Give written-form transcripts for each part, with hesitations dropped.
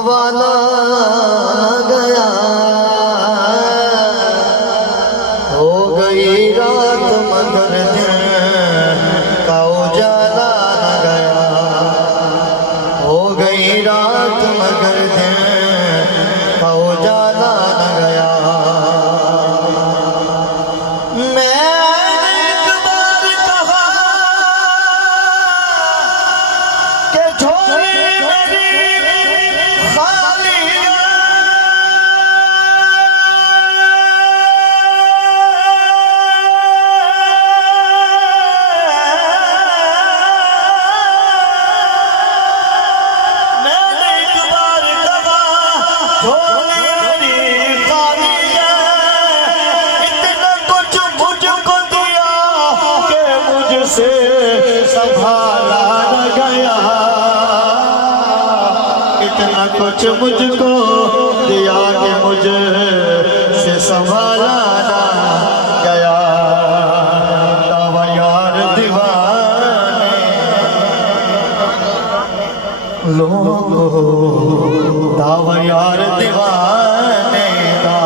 हवाला गया, हो गई रात मगर दिन का उजाला न गया, हो गई रात मगर दिन का उजाला न गया। से संभाला न गया, इतना कुछ मुझको दिया कि मुझे से संभाला न गया। दावा यार दीवाने लोगों, दावा यार दीवाने का,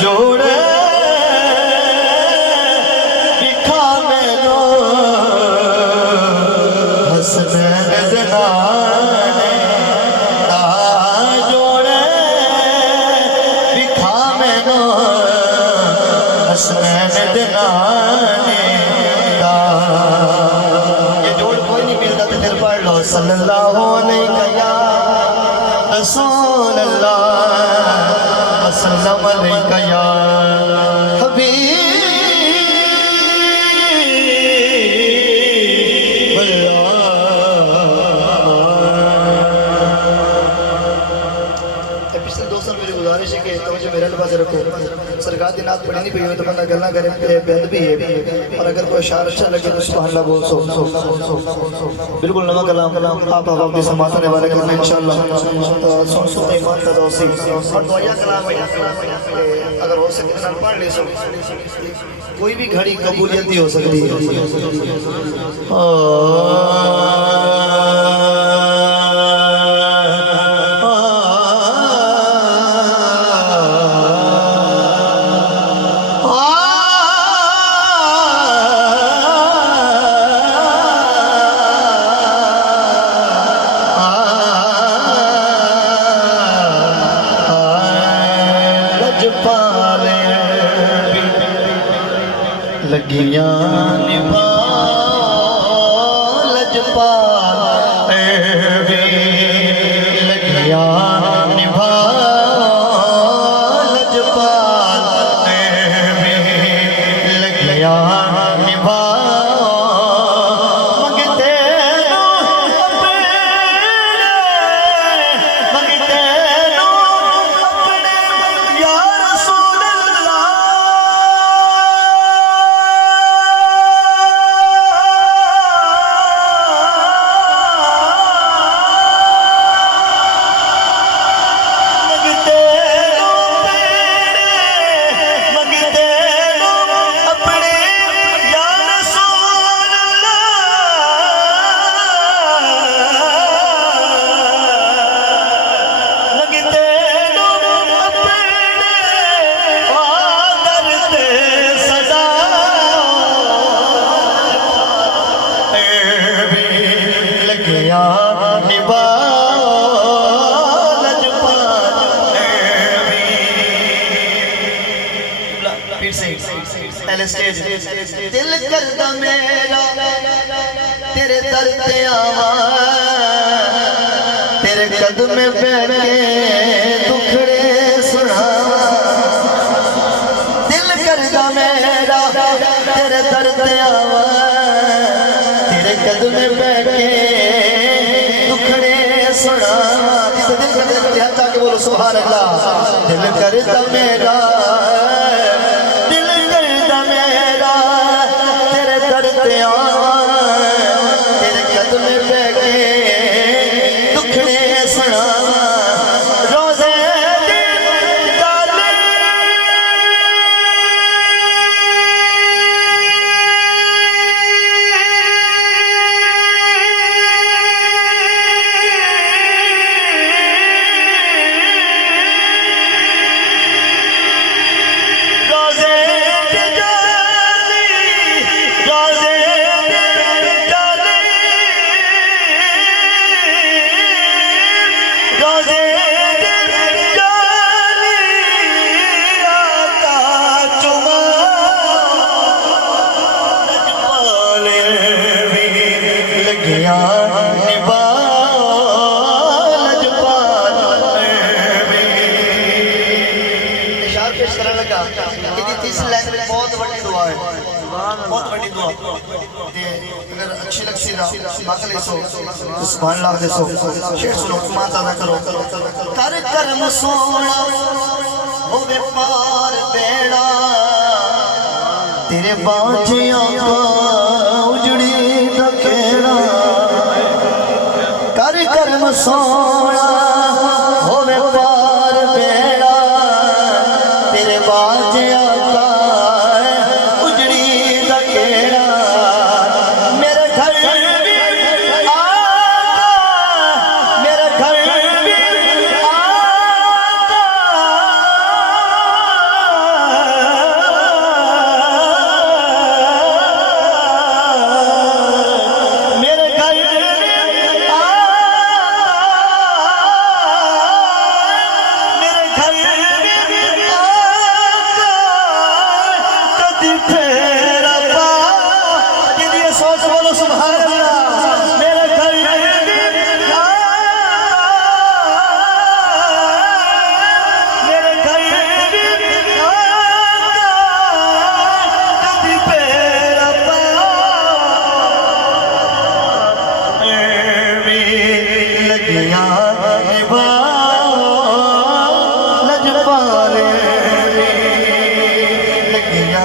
जोड़े दिखा मैनो हसनैन दनाने, जोड़े दिखा मैनो हसनैन दनाने। ये जोड़ कोई नहीं मिलता तो फिर पढ़ लो सल्लल्लाहु अलैहि या रसूल अल्लाह सल्लल्लाहु अलैहि या हबीब अल्लाह। पिछले 2 साल मेरी गुजारिश है कि तो मेरे पास रखो, सरकार की नात पढ़ी नहीं पई हो तो बंदा गल्ला करे बेद भी है, और अगर कोई अशार अच्छा लगे तो सुभान अल्लाह बोल सो बिल्कुल नवा कलाम आप अपनी समातने वाले करना इंशाअल्लाह। सुन सुन ईमान तदौसी और दुआ कलाम अगर हो सके तो पढ़ ले सो, कोई भी घड़ी कबूलियत ही हो सकती है। लगियां निभाओ लजपाल लगियां निभाओ लजपाल लगियां निभाओ मंगते या रसूल अल्लाह। पहले स्टेज दिल करदा मेरा तेरे दर पे आवा, तेरे कदम में बैठ के दुखड़े सुनावा। दिल करदा मेरा तेरे दर पे आवा, तेरे कदम में बैठ के दुखड़े सुनावा। दिल करदा मेरा लक्ष्य लक्ष्य दा मगले सो सुभान अल्लाह दे सो शेर सुनो माता दा करो कर कर्म सोना होवे पार बेड़ा तेरे बाजियां का उजड़ी दखेड़ा कर कर्म सोना होवे पार बेड़ा तेरे बाजियां का उजड़ी दखेड़ा मेरे घर भी आका मेरे घर भी आका मेरे घर भी मेरे घर भी आका कदी फेरा पा यदि ये सोच बोलो सुभान अल्लाह मेरे घर भी मेरे घर भी कदी फेरा पा लगिया लजपाले लगिया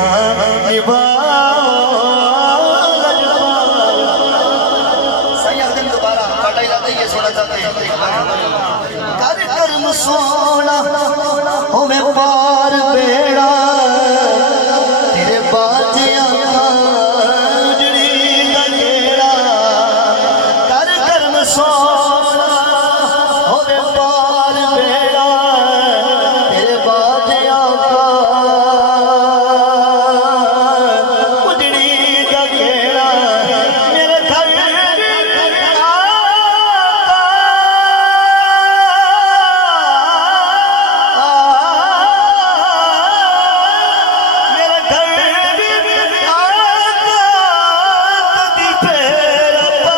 सही आदम दोबारा काटा जाता है ये सोना चाहते हैं कर कर्म सोना होवे पार बेड़ा तेरे बाजियां का उजड़ी दखेड़ा कर कर्म सोना होवे पार बेड़ा तेरे बाजियां का उजड़ी दखेड़ा मेरे घर मेरे घर भी आका कदी फेरा पा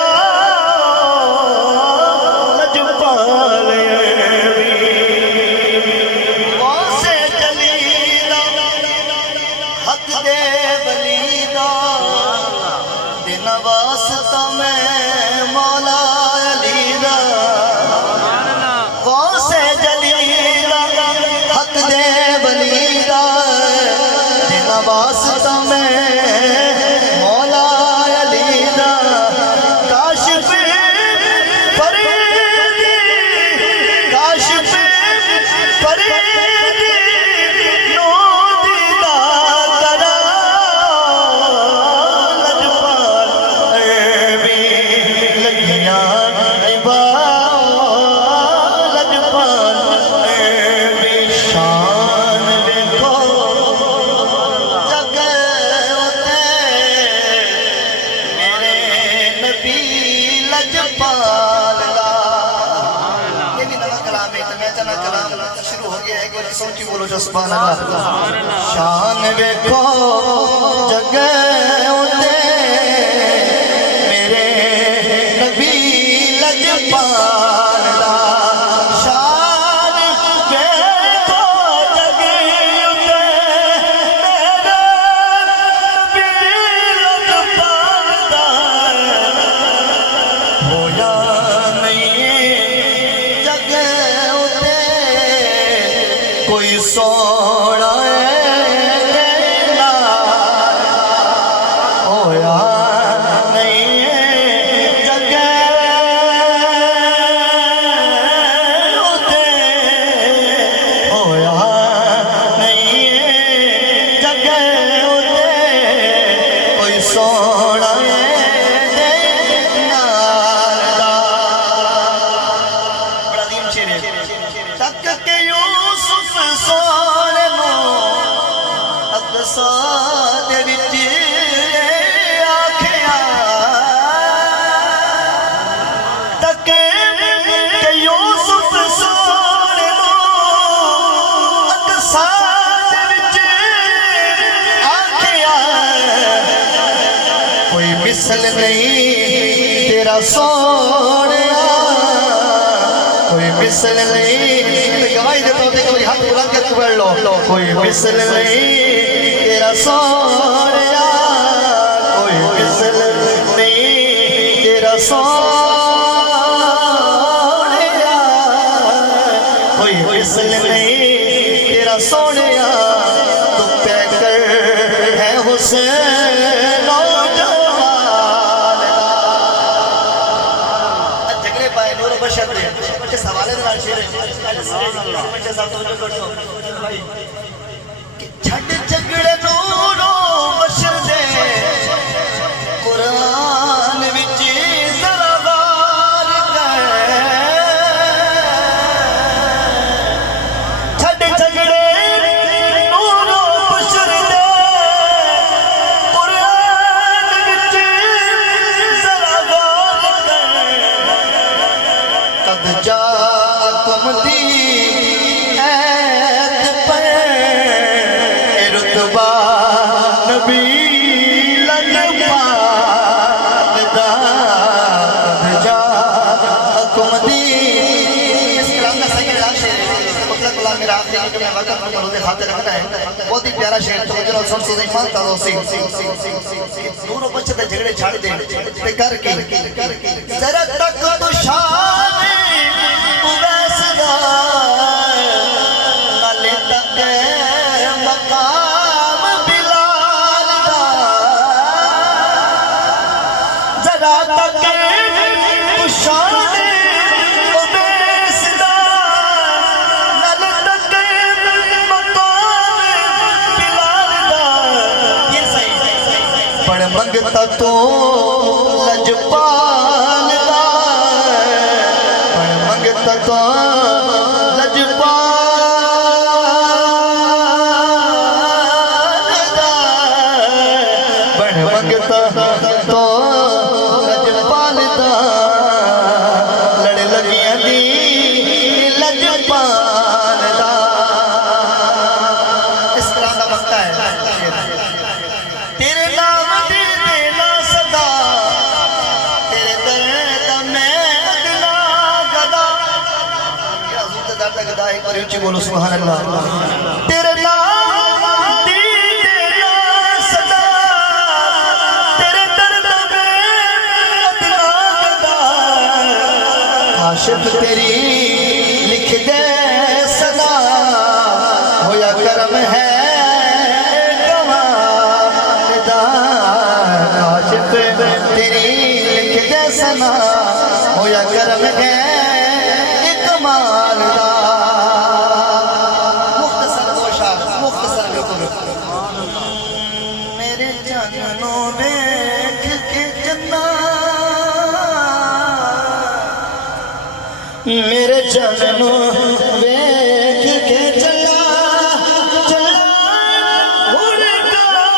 लजपाले वासे जलीदा हक दे बलीदा दिन वास्ता मैं मौला अली दा वासे जलीदा हक दे बलीदा दिन वास्ता मैं मौला अली दा काशिफ फरीदी काशिफ फरीदी नूदी दा करा लजपाल भी लगिया लजपाल भी शान देखो जगे उते मेरे नबी लजपाल दा ये भी नवा कलाम है तो मैं जना कलाम शुरू हो गया है एक बार सोची बोलो जो सुभान अल्लाह शान देखो जगे उते मेरे नबी लजपाल दा शान देखो जगे उते मेरे नबी लजपाल दा होया नहीं जगे उते कोई सोना होया नहीं जगे उते होया नहीं जगे उते कोई सोना बड़ा दीन शेर है तक के यूसुफ सोने नो अकसा दे विच आखिया तक के यूसुफ सोने नो अकसा दे विच आखिया कोई मिसल नहीं तेरा सोनिया कोई मिसल नहीं गवाही देता हूँ कभी हाथ बुलंद करके पढ़ लो कोई मिसल नहीं तेरा सोनिया कोई मिसल नहीं सोनिया कोई मिसल नहीं तेरा सोनिया तू पैकर है हुसैन झगड़े पाए नूर बशर दे इस हवाले दे नाल शेर है बच्चे साहब तो करतो भाई कि छड़ झगड़े नूरो बशर दे कुरान विच जरा वार कर छड़ झगड़े नूरो बशर दे कुरान विच जरा वार कर कद जाकुम दी ऐत पर रुतबा नबी बहुत ही प्यारा शेर नूर बच्चे ते झगड़े छाड़ दे ते कर के जरा तक तो शान उवैसदा नाले तक मकाम बिलाल दा जरा तक तो शान मंगता तो लजपाल दा मंगता तो लजपाल दा बड़ मंगता तो लजपाल दा लड़ लगियां दी लजपाल दा इस तरह का मंगता है तेरे नाम एक बार ऊंची बोलो सुभान अल्लाह तेरे नाम दी देना सदा तेरे दर्द में अदना गदा आशिक तेरी लिख दे सदा होया करम है कमालदा आशिक तेरी लिख दे सदा होया करम है कमालदा मेरे जानों देख के चन्ना मेरे जानों देख के चला चला उड़ जानों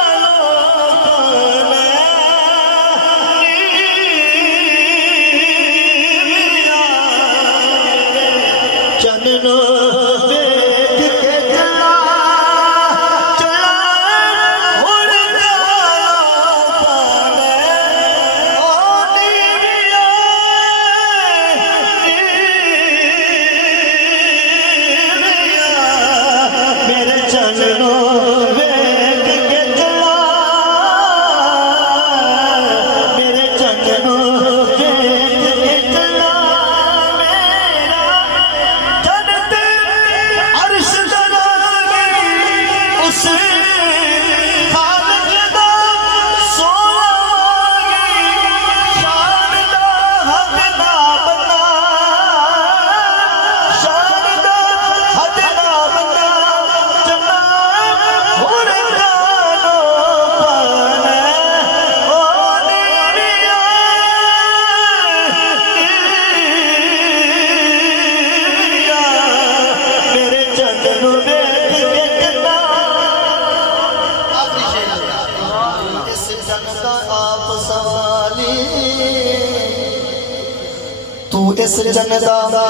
तू इस जनदा आप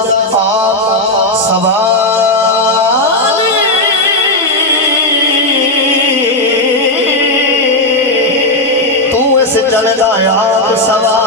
सवाली तू इस जनदा आप सवाली